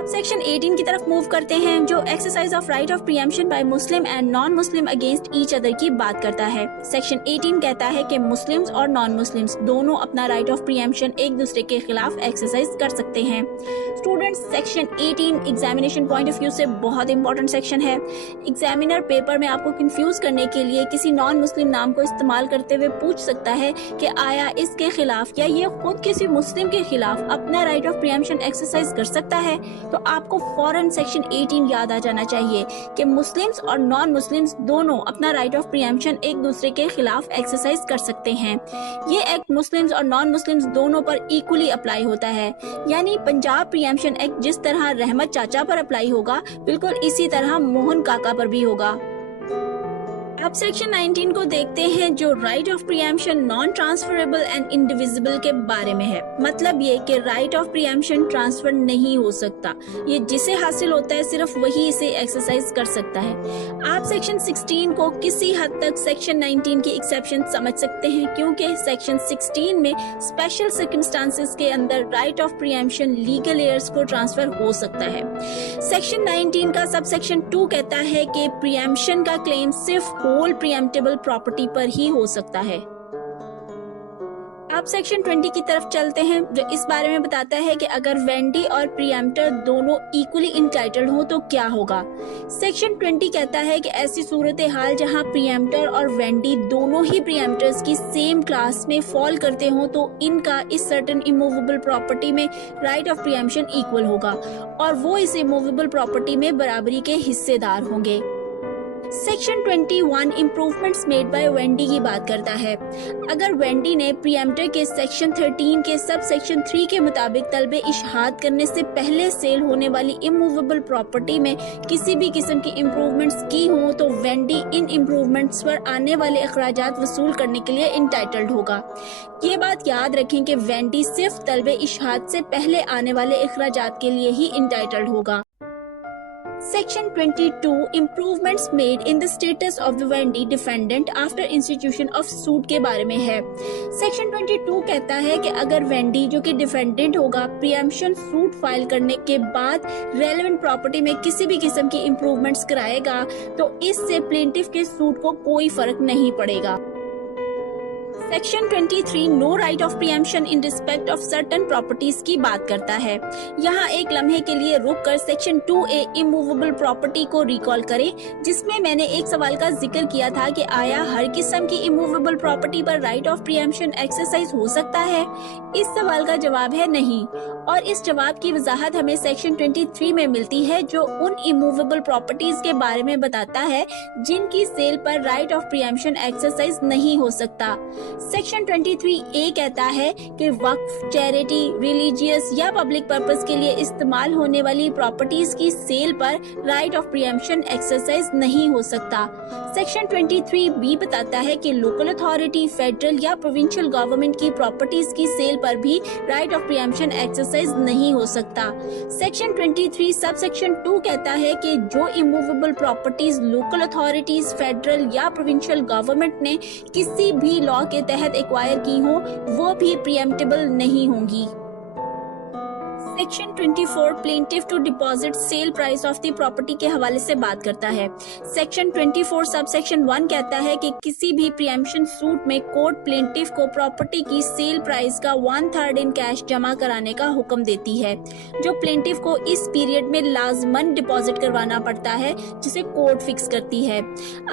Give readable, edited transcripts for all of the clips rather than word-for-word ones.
अब सेक्शन 18 की तरफ मूव करते हैं, जो exercise of right of preemption bye Muslim and non Muslim against each other की बात करता है। सेक्शन 18 कहता है कि मुस्लिम्स और नॉन मुस्लिम्स दोनों अपना राइट ऑफ प्रीएम्पशन एक दूसरे के खिलाफ एक्सरसाइज कर सकते हैं। Students, section 18 examination point of view से बहुत इंपॉर्टेंट सेक्शन है। एग्जामिनर पेपर में आपको कंफ्यूज करने के लिए किसी नॉन मुस्लिम नाम को इस्तेमाल करते हुए पूछ सकता है कि आया इसके खिलाफ या ये खुद किसी मुस्लिम के खिलाफ अपना राइट ऑफ प्रीएम्पशन एक्सरसाइज कर सकता है। तो आपको फौरन सेक्शन 18 याद आ जाना चाहिए कि मुस्लिम्स और नॉन मुस्लिम्स दोनों अपना राइट ऑफ प्रीएम्पशन एक दूसरे के खिलाफ एक्सरसाइज कर सकते हैं। ये एक्ट मुस्लिम्स और नॉन मुस्लिम्स दोनों पर इक्वली अप्लाई होता है, यानी पंजाब प्रीएम्पशन एक्ट जिस तरह रहमत चाचा पर अप्लाई होगा, बिल्कुल इसी तरह मोहन काका पर भी होगा। अब सेक्शन 19 को देखते हैं, जो right of preemption non transferable and indivisible के बारे में है। मतलब ये कि राइट ऑफ प्रीएम्पशन ट्रांसफर नहीं हो सकता, ये जिसे हासिल होता है सिर्फ वही इसे एक्सरसाइज कर सकता है। आप सेक्शन 16 को किसी हद तक सेक्शन 19 की एक्सेप्शन समझ सकते हैं, क्योंकि सेक्शन 16 में स्पेशल सर्कमस्टांसेस के अंदर right of preemption legal heirs को ट्रांसफर हो सकता है। सेक्शन 19 का सब सेक्शन 2 कहता है कि प्रीएम्पशन का क्लेम सिर्फ होल प्रीएम्प्टेबल प्रॉपर्टी पर ही हो सकता है। अब सेक्शन 20 की तरफ चलते हैं, जो इस बारे में बताता है कि अगर वेंडी और प्रीएम्प्टर दोनों इक्वली इंटाइटल्ड हो तो क्या होगा। सेक्शन 20 कहता है कि ऐसी सूरत हाल जहां प्रीएम्प्टर और वेंडी दोनों ही प्रीएम्प्टर्स की सेम क्लास में फॉल करते हो तो इनका इस सर्टेन इमूवेबल प्रॉपर्टी में राइट ऑफ प्रीएम्पशन इक्वल होगा और वो इस इमूवेबल प्रॉपर्टी में बराबरी के हिस्सेदार होंगे। Section 21 improvements made by Wendy की बात करता है। अगर वेंडी ने प्रीएम्प्टर के सेक्शन 13 के सब सेक्शन 3 के मुताबिक तलबे इशहाद करने से पहले सेल होने वाली इमूवेबल प्रॉपर्टी में किसी भी किस्म की इम्प्रूवमेंट्स की हो तो वेंडी इन इम्प्रूवमेंट्स पर आने वाले अखराजात वसूल करने के लिए इंटाइटल्ड होगा। ये बात याद रखें कि वेंडी सिर्फ तलबे इशहाद से पहले आने वाले अखराजात के लिए ही इंटाइटल्ड होगा। Section 22 improvements made in the status of the Wendy defendant after institution of suit के बारे में है। Section 22 कहता है कि अगर वेंडी जो कि डिफेंडेंट होगा प्रीएम्पशन सूट फाइल करने के बाद रेलेवेंट प्रॉपर्टी में किसी भी किस्म की इम्प्रूवमेंट्स कराएगा तो इससे प्लेंटिफ के सूट को कोई फर्क नहीं पड़ेगा। Section 23 no right of preemption in respect of certain properties की बात करता है। यहाँ एक लम्हे के लिए रुककर सेक्शन 2A इमूवेबल प्रॉपर्टी को रिकॉल करें, जिसमें मैंने एक सवाल का जिक्र किया था कि आया हर किस्म की इमूवेबल प्रॉपर्टी पर राइट ऑफ प्रीएम्पशन एक्सरसाइज हो सकता है। इस सवाल का जवाब है नहीं, और इस जवाब की वजाहत हमें सेक्शन 23 में मिलती है, जो उन इमूवेबल प्रॉपर्टीज के बारे में बताता है जिनकी सेल पर राइट ऑफ प्रीएम्पशन एक्सरसाइज नहीं हो सकता। सेक्शन 23A कहता है कि वक्फ, चैरिटी, रिलीजियस या पब्लिक पर्पस के लिए इस्तेमाल होने वाली प्रॉपर्टीज की सेल पर राइट ऑफ प्रीएम्पशन एक्सरसाइज नहीं हो सकता। सेक्शन 23B बताता है कि लोकल अथॉरिटी, फेडरल या प्रोविंशियल गवर्नमेंट की प्रॉपर्टीज की सेल पर भी राइट ऑफ प्रीएम्पशन एक्सरसाइज नहीं हो सकता। सेक्शन 23 सब सेक्शन 2 कहता है कि जो immovable properties local authorities, federal या प्रोविंशियल गवर्नमेंट ने किसी भी लॉ के तहत एक्वायर की हो वो भी प्रीएम्प्टेबल नहीं होंगी। Section 24 plaintiff to deposit sale price of the property के हवाले से बात करता है। सेक्शन 24 सब सेक्शन 1 कहता है कि किसी भी प्रीएम्पशन सूट में कोर्ट प्लेंटिफ को प्रॉपर्टी की सेल प्राइस का 1/3 इन कैश जमा कराने का हुक्म देती है, जो प्लेंटिफ को इस पीरियड में लाजमन डिपॉजिट करवाना पड़ता है, जिसे कोर्ट फिक्स करती है।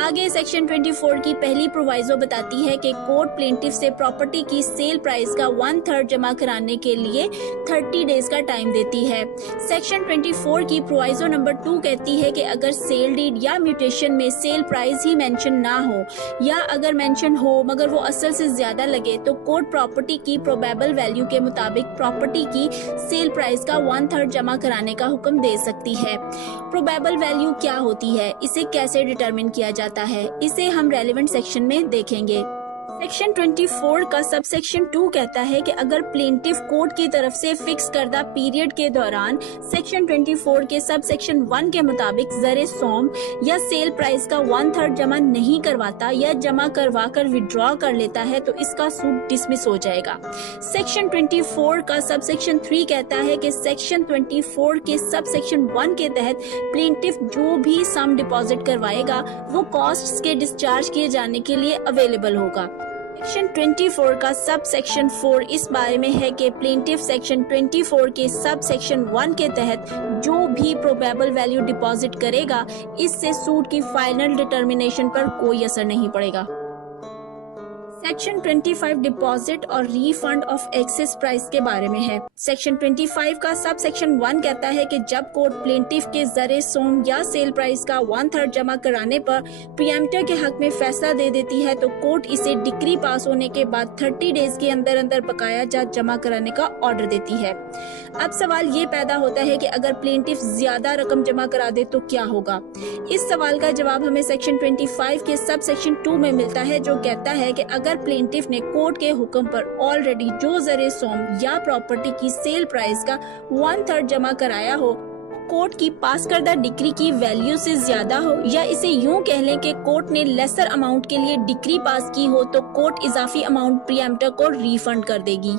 आगे सेक्शन 24 की पहली प्रोवाइजो बताती है कि कोर्ट प्लेंटिफ से प्रॉपर्टी की सेल प्राइस का 1/3 जमा कराने के लिए 30 डेज का टाइम देती है। सेक्शन 24 की प्रोवाइजो नंबर 2 कहती है कि अगर सेल डीड या म्यूटेशन में सेल प्राइस ही मेंशन ना हो या अगर मेंशन हो मगर वो असल से ज्यादा लगे तो कोर्ट प्रॉपर्टी की प्रोबेबल वैल्यू के मुताबिक प्रॉपर्टी की सेल प्राइस का 1/3 जमा कराने का हुक्म दे सकती है। प्रोबेबल वैल्यू क्या होती है, इसे कैसे डिटरमिन किया जाता है, इसे हम रेलेवेंट सेक्शन में देखेंगे। सेक्शन 24 का सब सेक्शन 2 कहता है कि अगर प्लेंटिफ कोर्ट की तरफ से फिक्स करदा पीरियड के दौरान सेक्शन 24 के सब सेक्शन 1 के मुताबिक ज़रे सोम या सेल प्राइस का 1/3 जमा नहीं करवाता या जमा करवा कर विड्रॉ कर लेता है तो इसका सूट डिसमिस हो जाएगा। सेक्शन 24 का सब सेक्शन 3 कहता है कि सेक्शन 24 के सब सेक्शन 1 के तहत प्लेंटिफ जो भी सम डिपॉजिट करवाएगा वो कॉस्ट्स के डिस्चार्ज किए जाने के लिए अवेलेबल होगा। सेक्शन 24 का सब सेक्शन 4 इस बारे में है कि प्लेंटिफ सेक्शन 24 के सब सेक्शन 1 के तहत जो भी प्रोबेबल वैल्यू डिपॉजिट करेगा इससे सूट की फाइनल डिटर्मिनेशन पर कोई असर नहीं पड़ेगा। सेक्शन 25 डिपॉजिट और रीफंड ऑफ एक्सेस प्राइस के बारे में है। सेक्शन 25 का सब सेक्शन 1 कहता है कि जब कोर्ट प्लेंटिफ के ज़रे सोम या सेल प्राइस का 1/3 जमा कराने पर प्रीएम्प्टर के हक में फैसला दे देती है तो कोर्ट इसे डिक्री पास होने के बाद 30 डेज के अंदर अंदर बकाया जात जमा कराने का ऑर्डर देती है। अब सवाल ये पैदा होता है कि अगर प्लेंटिफ ज्यादा रकम जमा करा दे तो क्या होगा। इस सवाल का जवाब हमें सेक्शन 25 के सब सेक्शन 2 में मिलता है जो कहता है कि अगर प्लेंटिफ ने कोर्ट के हुक्म पर ऑलरेडी जो ज़रे सोम या प्रॉपर्टी की सेल प्राइस का 1/3 जमा कराया हो, कोर्ट की पास करदा डिक्री की वैल्यू से ज्यादा हो या इसे यूं कह लें कि कोर्ट ने लेसर अमाउंट के लिए डिक्री पास की हो तो कोर्ट इजाफी अमाउंट प्रीएम्प्टर को रिफंड कर देगी।